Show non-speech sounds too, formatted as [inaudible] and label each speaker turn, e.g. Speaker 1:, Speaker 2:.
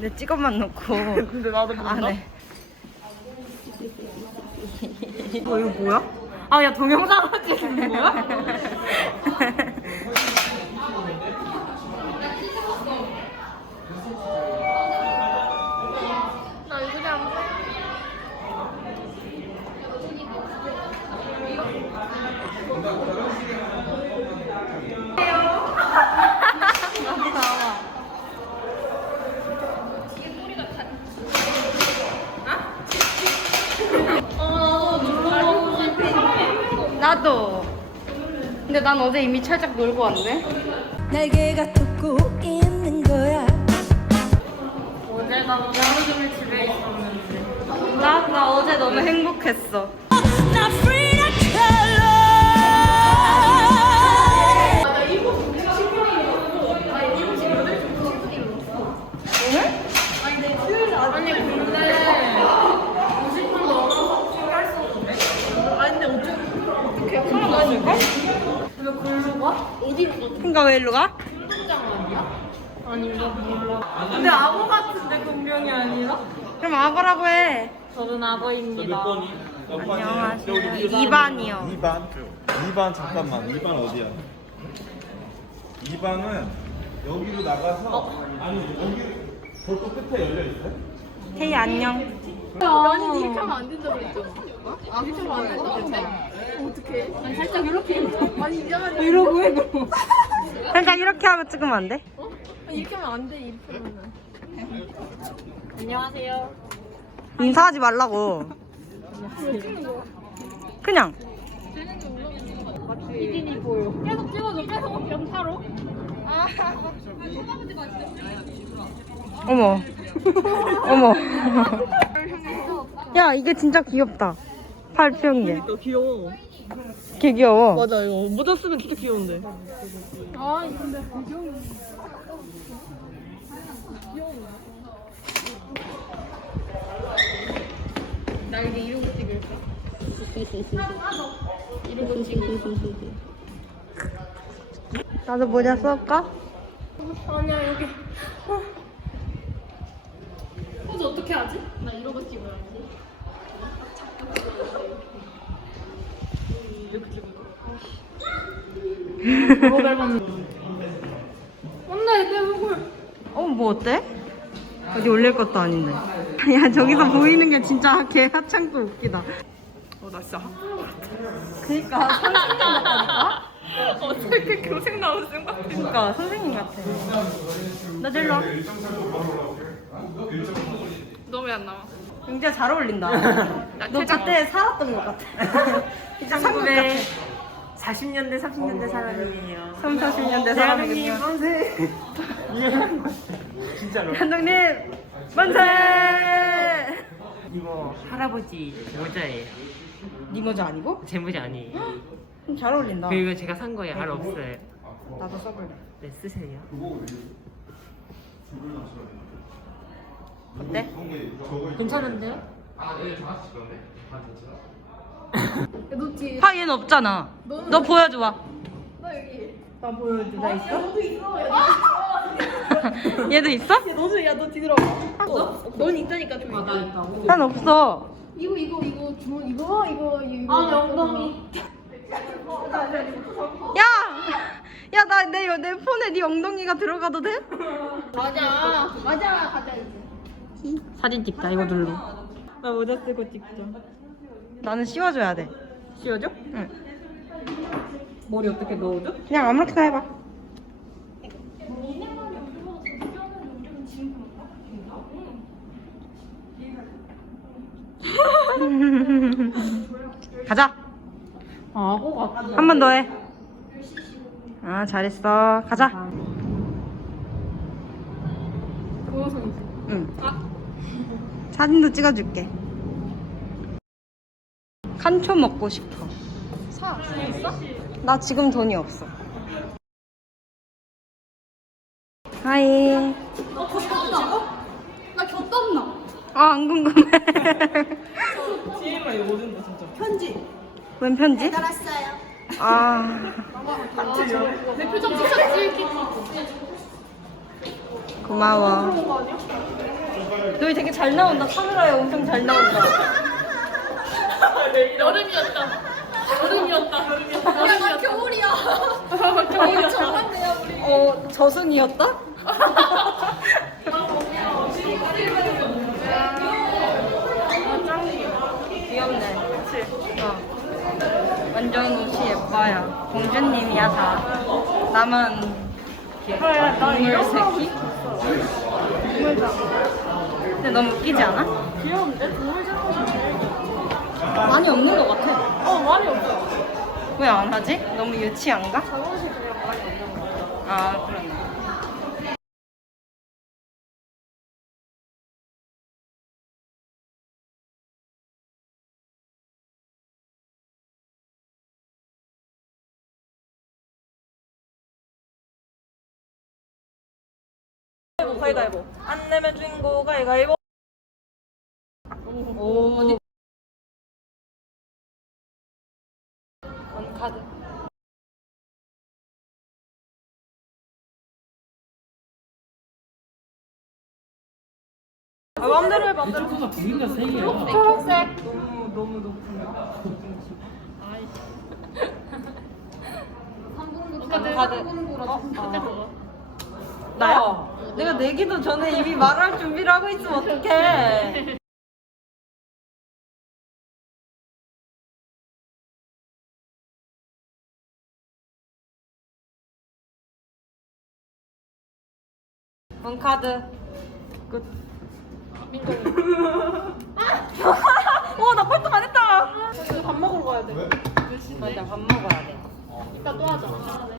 Speaker 1: 근데 찍어만 놓고 [laughs]
Speaker 2: 근데 나도 본다.
Speaker 1: 안 해.
Speaker 2: 어, 이거 뭐야? 아, 야, 동영상으로 찍는 거야? [laughs]
Speaker 1: 나도. 근데 난 어제 이미 살짝 놀고 왔네.
Speaker 3: 날개가 돋고 있는 거야
Speaker 2: 어제 나 오늘 하루 종일 집에 있었는데.
Speaker 1: 나, 나 어제 너무 행복했어.
Speaker 2: 글로 가?
Speaker 1: 그니까 왜 일로 가?
Speaker 2: 아닌가 몰라. 근데 악어 같은데 공룡이 아니라?
Speaker 1: 그럼 악어라고 해.
Speaker 2: 저는 악어입니다.
Speaker 1: 안녕하세요. 2반이요.
Speaker 4: 2반? 2반 잠깐만 2반 어디야? 2반은 여기로 나가서 아니 여기 저쪽 끝에 열려 있어?
Speaker 1: 헤이 안녕.
Speaker 5: 아니 이렇게 하면 안 된다고 그랬잖아. 아, 이렇게 하면 안 된다고. 어떡해. 아니, 살짝 이렇게. 아니, 이상하네.
Speaker 2: 이러고 해, 너.
Speaker 1: 그러니까 이렇게 하고 찍으면 안 돼?
Speaker 5: 아니, 이렇게 하면 안 돼, 이렇게 하면은.
Speaker 2: 안녕하세요.
Speaker 1: 인사하지 말라고. 그냥.
Speaker 2: 이진이 보여.
Speaker 5: 계속 찍어줘, 계속 영타로.
Speaker 1: 어머. [laughs] 어머. [laughs] 야, 이게 진짜 귀엽다. 팔 펴은 게.
Speaker 2: 너 귀여워.
Speaker 1: 개 귀여워.
Speaker 2: 맞아, 이거 묻었으면 진짜 귀여운데.
Speaker 5: 아, 근데 배경이. 나 이제 이러고 찍을까? [laughs] 이러고 찍을까?
Speaker 1: 나도 모자 쓸까?
Speaker 5: 아니야, 여기. 어. 포즈 어떻게 하지? 나 이러고 찍어야지.
Speaker 2: 너무 닮았는데.
Speaker 5: 언니, 내 얼굴.
Speaker 1: 어, 뭐 어때? 어디 올릴 것도 아닌데. [laughs] 야, 저기서 보이는 게 진짜 개 하찮고 웃기다.
Speaker 2: 어, 나 진짜 학교
Speaker 1: 그니까, 선생님 같다니까?
Speaker 2: 어떻게 교생 것 같아.
Speaker 1: 그니까, 선생님 같아. 나 와.
Speaker 5: 너왜 안 나와?
Speaker 1: 굉장히 잘 어울린다. [laughs] 너 그때 살았던 것 같아. [laughs] 진짜 한국 같아.
Speaker 2: 40년대, 30년대 사람이에요.
Speaker 1: 3, 40년대 사람이군요.
Speaker 2: 만세! 진짜로.
Speaker 1: 감독님, 만세!
Speaker 6: 이거 할아버지 모자예요.
Speaker 1: 네 모자 아니고?
Speaker 6: 제 모자 아니에요.
Speaker 1: 좀 잘 어울린다.
Speaker 6: 그리고 제가 산 거예요. 알 없어요.
Speaker 1: 나도 써볼래.
Speaker 6: 네, 쓰세요.
Speaker 1: 어때?
Speaker 6: 괜찮은데요?
Speaker 5: 너 뒤에.
Speaker 1: 파 얘는 없잖아. 너 보여줘 봐.
Speaker 5: 너 여기.
Speaker 1: 나 보여줘. 나 있어?
Speaker 5: 너도 있어. [laughs]
Speaker 1: 얘도 있어?
Speaker 5: 너도 야, 너 뒤돌아봐. 너, 넌 있다니까 저기.
Speaker 1: 난 없어.
Speaker 5: 이거 이거 이거 주문 이거 이거 이거.
Speaker 2: 아, 엉덩이.
Speaker 1: 야! 야, 나 내 내 폰에 네 엉덩이가 들어가도 돼?
Speaker 5: 맞아. 맞아. 가자 이제.
Speaker 1: 사진 찍자. 이거 눌러.
Speaker 2: 나 모자 쓰고 찍자.
Speaker 1: 나는 씌워줘야 돼.
Speaker 2: 씌워줘?
Speaker 1: 응.
Speaker 2: 머리 어떻게 넣어줘?
Speaker 1: 그냥 아무렇게나 해봐. [laughs] 가자.
Speaker 2: 악어 같아.
Speaker 1: 한 번 더 해. 아, 잘했어. 가자.
Speaker 5: 동영상
Speaker 1: 응. 사진도 찍어줄게. 칸초 먹고 싶어. 사. 있어? 나 지금 돈이 없어. 하이.
Speaker 5: 나 곁담나.
Speaker 1: 아, 안 궁금해.
Speaker 2: TMI 뭐든다 진짜.
Speaker 1: 웬 편지? 아,
Speaker 5: 내 표정 찍혔지.
Speaker 1: 고마워. 너희 되게 잘 나온다. 카메라에 엄청 잘 나온다.
Speaker 5: 여름이었다. 여름이었다. 여름이었다. 겨울이야. 겨울이 정한데요 우리.
Speaker 1: 어, 저승이었다? 귀엽네. 그치? 어. 완전 옷이 예뻐요. 공주님이야, 다. 나만 동물 새끼? 근데 너무 웃기지 않아?
Speaker 5: 귀여운데? 동물 생각하면
Speaker 1: 많이 없는 것 같아.
Speaker 5: 어 말이 없어.
Speaker 1: 왜 안 하지? 너무 유치한가?
Speaker 5: 잠옷이 그냥 말이 없는 거 같아.
Speaker 1: 아, 그러네.
Speaker 5: 가위가위보. 안 내면 주인공 가위가위보.
Speaker 1: 오.
Speaker 5: 아, 맘대로 해 맘대로.
Speaker 6: 초코가 두 개인가 세 개야?
Speaker 5: 초록색.
Speaker 1: 너무, 너무 높으면.
Speaker 7: 카드.
Speaker 1: 어, 나야? 내가 내기도 전에 이미 말할 준비를 하고 있으면 어떡해. 원카드. 끝. 어, 나 꼴등 안 했다.
Speaker 5: 밥 먹으러 가야 돼.
Speaker 1: 맞아, 밥 먹어야 돼.
Speaker 7: 이따 또 하자.